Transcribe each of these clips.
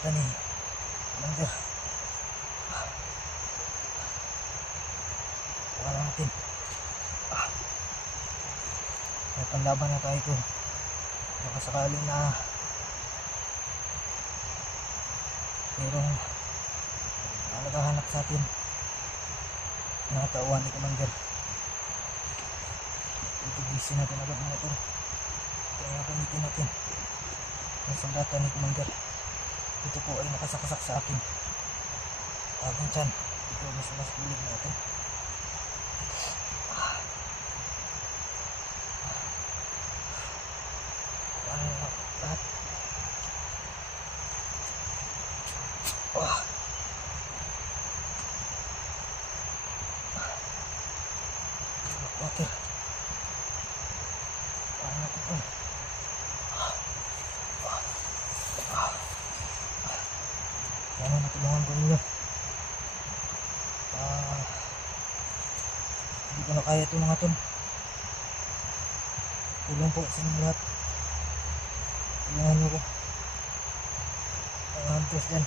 sandata ni Commander. Wala natin. May panlaban na tayo ito. Baka sakaling na mayroong naghahanap sa atin. Nakatauhan ni Commander. Itigisin natin agad mga ito. Kaya gamitin natin ang sandata ni Commander. Ito po ay nakasaksak sa akin. Agong tiyan. Ito mas bulig natin. Lahat. Water. Parang natin ito. Kaya natulungan ko ninyo. Hindi ko na kaya ito mga ton. Tulong po sa inyo lahat. Tulungan nyo ko. Ang hunters dyan.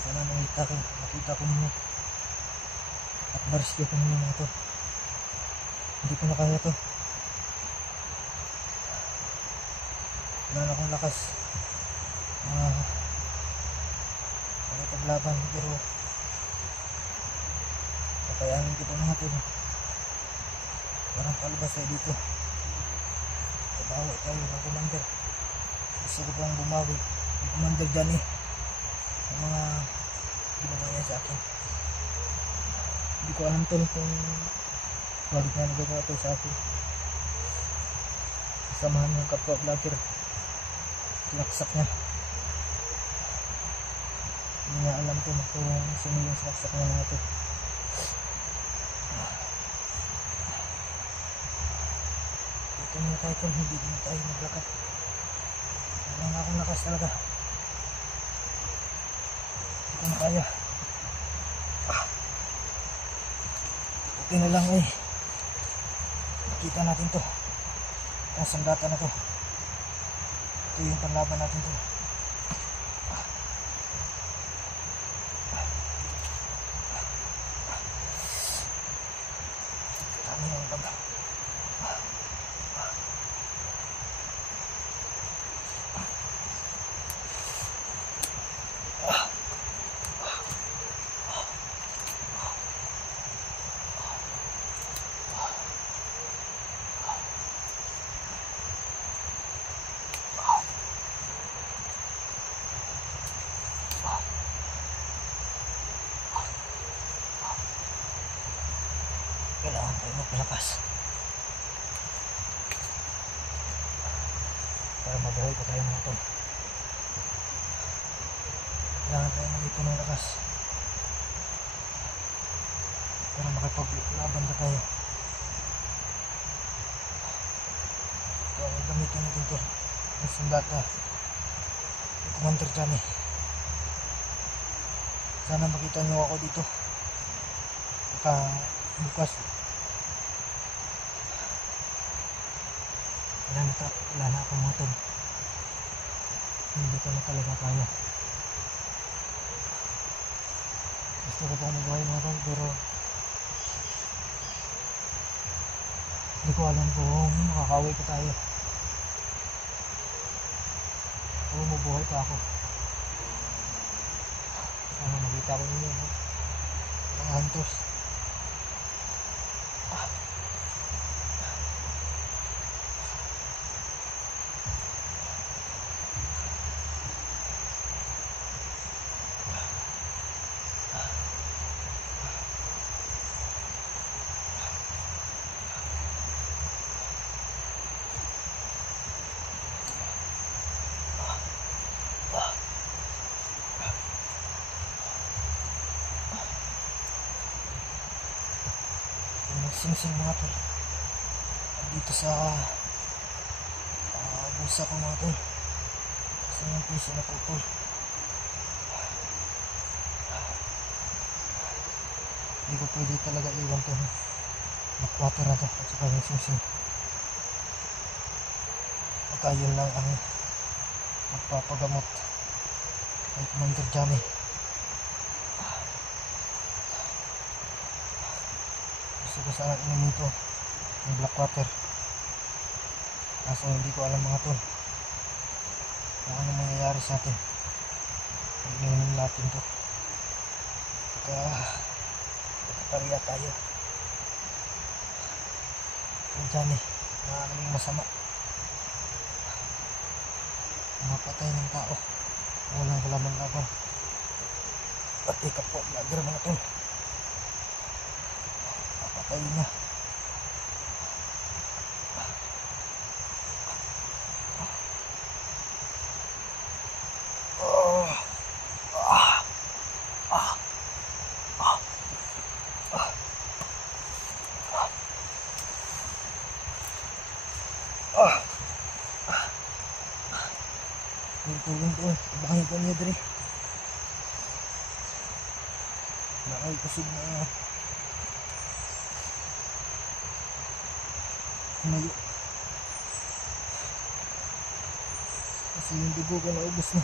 Sana nakita ko ninyo. At na-rescue ko ninyo mga to. Hindi ko na kaya to. Wala na akong lakas. Paglaban pero kakayanin ko ito mga to. Parang palabas tayo dito. Babawi tayo ng Commander. Gusto ko pang bumawi ng Commander dyan ang mga ginawa niya sa akin. Hindi ko alam to kung bakit nga nagagawa ito sa akin. Kasamahan niya ang kapwa vlogger. Sinaksak niya. Hindi nga alam ko kung sino yung sinaksak niya na ito. Dito muna tayo kung hindi muna tayo maglakad. Wala nga akong lakas talaga. Hindi ko na kaya. Okay na lang Kita natin to. Ang sandata na to. Ito yung panlaban natin to. Dami yung baba. Kailangan tayo magpalakas para mabuhay pa tayo mga tol. Kailangan tayo magito ng lakas para makipaglaban na tayo. Kaya gamitin natin ito ang sandata ni Commander Johnny. Sana makita nyo ako dito bukas. Wala na akong mga tol. Hindi ko na talaga kaya. Gusto ko pang mabuhay mga tol pero hindi ko alam kung makakauwi pa tayo o mabuhay pa ako. Ano makita ko ninyo mga hunters. Sing-sing mga tol dito sa bulsa ko mga tol. Kasi yung piso na putol. Hindi ko pwede talaga iwan to makwater na to at saka yung sing-sing. Baka yun lang ang magpapagamot Kay Commander Johnny. Gusto ko sana inumin to, yung black water. Kaso hindi ko alam mga tol kung ano mangyayari sa atin pag inumin natin to. Pagkapariya tayo. Kung Johnny, maraming masama. Mapatay ng tao. Walang kalaman-laban. Pati kapwa vlogger mga tol. Mapatay na. Tulong doon, bahay ko niya diri. Nakay kasi na mayo. Kasi yung dugo ko naubos na.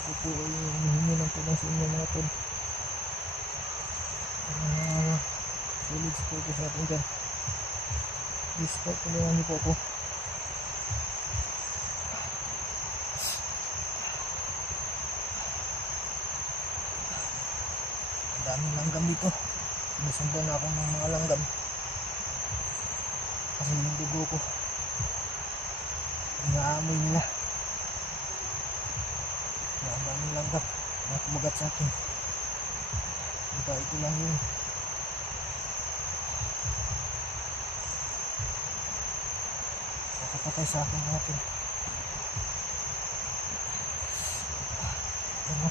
Ako po ay humingi ng tulong sa inyo mga tol. Solid support ko sa atin dyan. Please po, tulungan niyo po ako. Ang daming langgam dito. Sinusundan na ako ng mga langgam. Kasi yung dugo ko, inaamoy nila. Ang daming langgam na kumagat sa akin. Ito lang yun. Patay sa akin natin. Ano?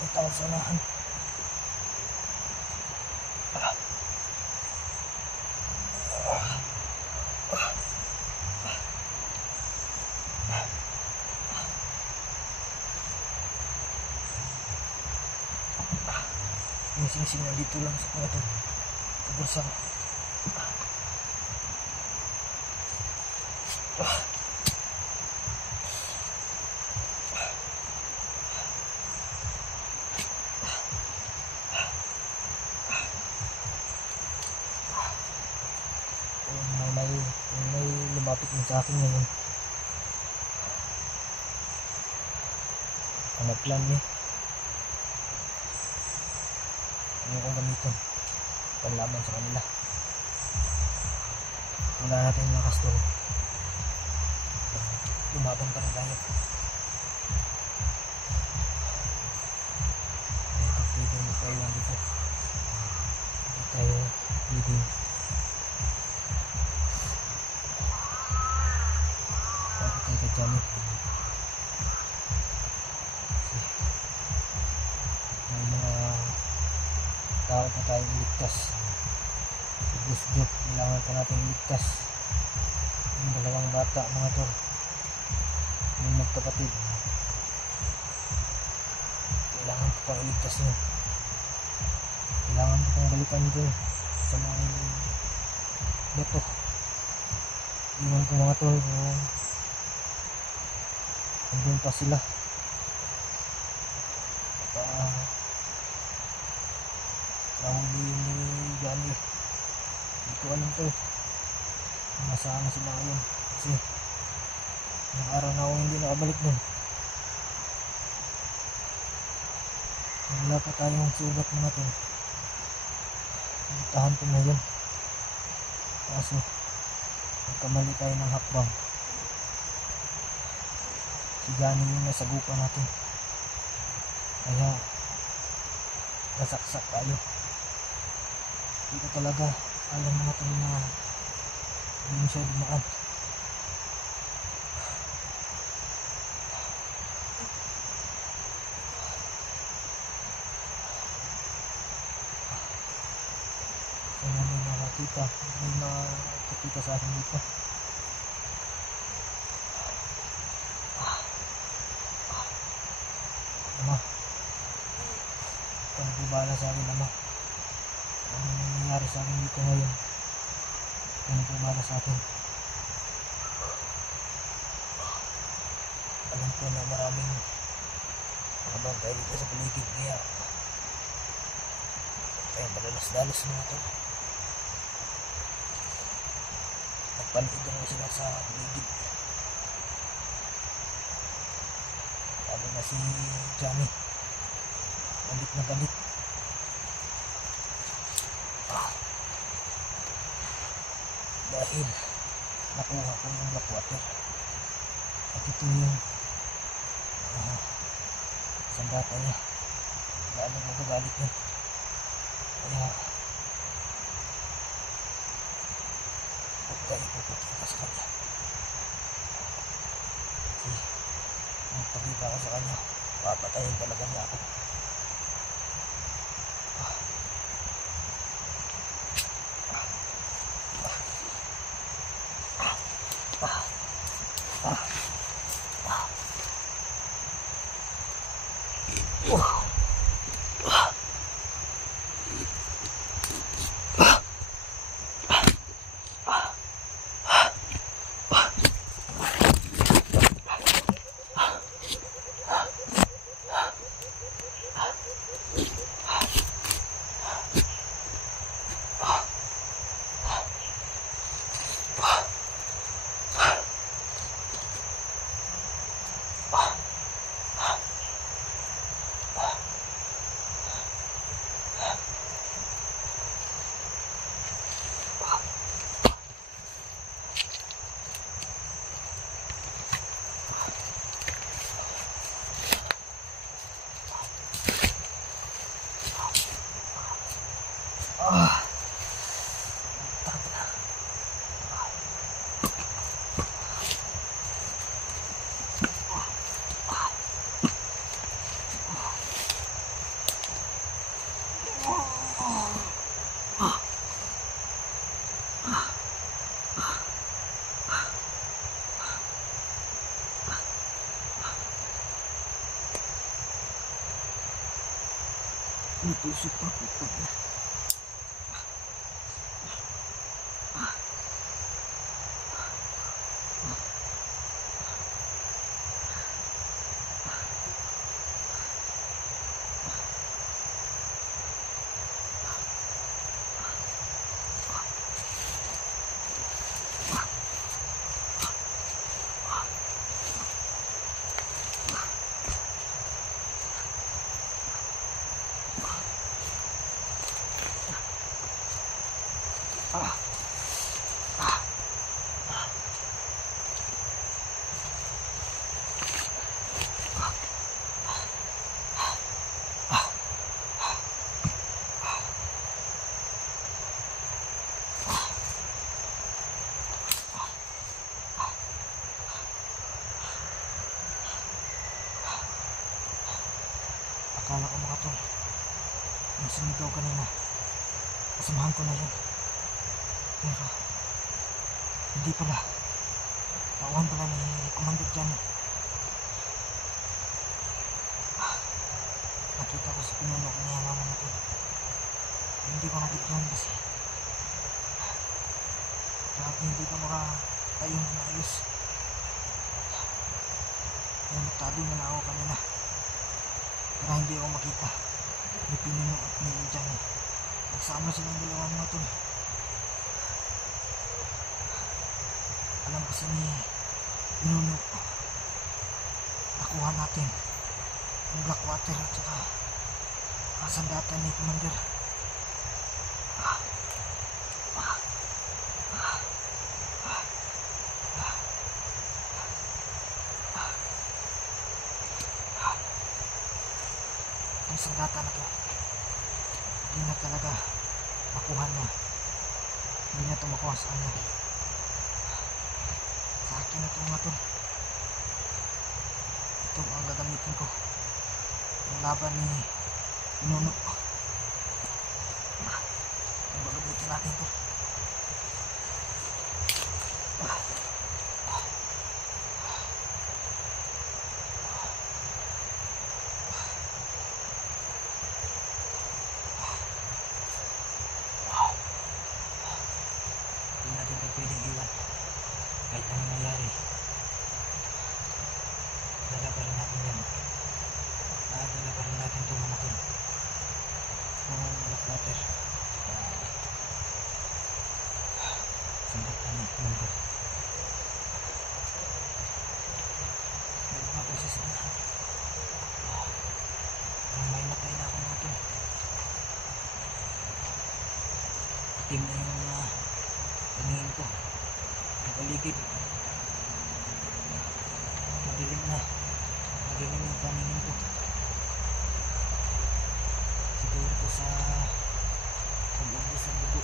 May tao sa unahan. Yung singsing nandito lang sa mga ito. Sa bulsa ko. Kung may lumapit din sa akin ngayon. Ano plan niya? Ano kong gamitin panlaban sa kanila. Wala natin lakas to. Lumaban pa rin tayo. Ito pwede mo tayo lang dito. Hindi tayo pwede. Bakit tayo ka dyan? May mga tao pa tayong iligtas. Si Gusjo, kailangan pa natin iligtas. Yung dalawang bata mga tol, yung magkapatid, kailangan pa pang iligtas nyo. Kailangan pa pang balikan dun sa mga bato. Iwan ko mga tol kung andun pa sila. Nahuli ni Johnny. Hindi ko alam to. Nasaan sila ngayon. Kasi ng araw na ako hindi nakabalik nun. Wala pa tayong sugat mga to. Puntahan ko na yun. Kaso nagkamali tayo ng hakbang. Si Johnny yung nasagupan natin. Kaya nasaksak tayo. Hindi ko talaga alam mga ito na hindi siya dumaan. Kaya may nakakita, may nakita sa akin dito. Ama, kung bubala sa akin, Ama, ano nangyayari sa akin dito ngayon? Ano bubala sa akin? Alam ko na maraming nakabangkay dito sa paligid, kaya madalas-dalas mga to. Nagpaligid lang sila sa paligid. Lalo na si Johnny, galit na galit. Dahil nakuha ko yung black water, at ito yung sandata niya. Lalo magagalit niya. Kaya huwag tayo pupupunta sa kanya. Kasi kung pagkita ko sa kanya, papatayin talaga niya ako. Natusok pa po pala. Akala ko mga tol, yung sumigaw kanina, kasamahan ko na yun. Pero hindi pala, tauhan pala ni Commander Johnny. Nakita ko sa pinuno ko niya mga tol. Hindi ko nabigyan kasi grabe, hindi ko makatayo na maayos. Kaya nagtago na ako kanina para hindi ako makita ni Pinuno at ni Johnny. Nagsama silang dalawa mga tol. Alam kasi ni Pinuno, nakuha natin yung black water at saka sandatan ni Commander. Ang sandata na to, hindi na talaga makuha niya. Hindi na ito makuha sa kanya. Sa akin na ito mga tol. Ito ang gagamitin ko ang laban ni Pinuno. Ito gagamitin natin to. itim na yung paningin ko. Ang paligid. Madilim na. Madilim yung paningin ko. Siguro ko sa pag-ubos ng dugo.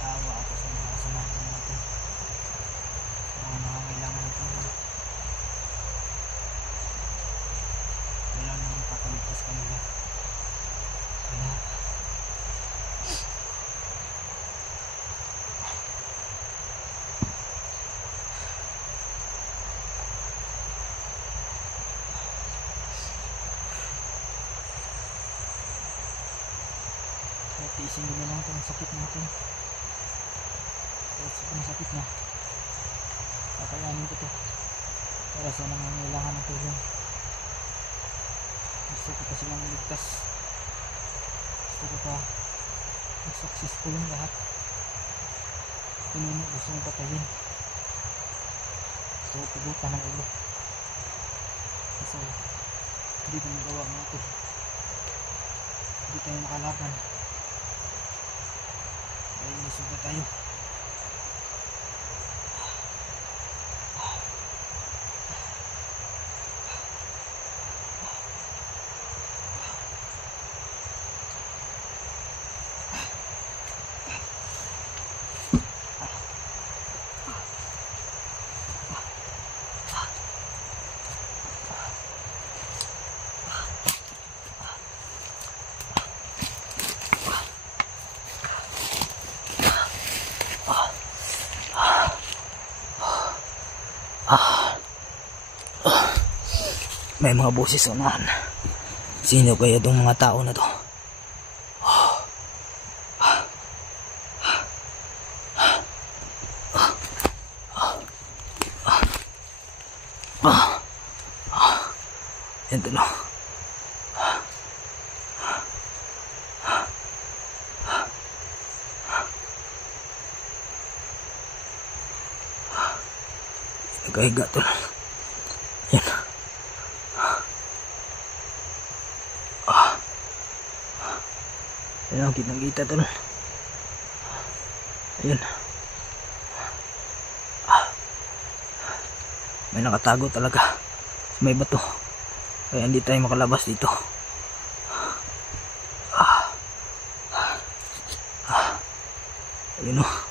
Tawa ako sa mga kasamahan natin, mga nangangailangan ng tulong. Wala nang kakaligtas kanila. Kaya tiisin din na lang itong sakit natin. Kahit sobrang sakit na, kakayanin ko ito para sa nangangailangan ng tulong. Gusto ko pa silang iligtas. Gusto ko pa successful yung lahat. Pinuno gusto mong patayin. Gusto ko pugutan ng ulo. Kasi hindi ko magawa mo ito. Hindi tayo makalaban. Ay, nisuga tayo. May mga boses unahan. Sino kaya itong mga tao na to? Yan tulo. Nagkahiga tulo. Yan. Ayan, kitang-kita tol. Ayan. May nakatago talaga. May bato. Kaya hindi tayo makalabas dito. Ayun o.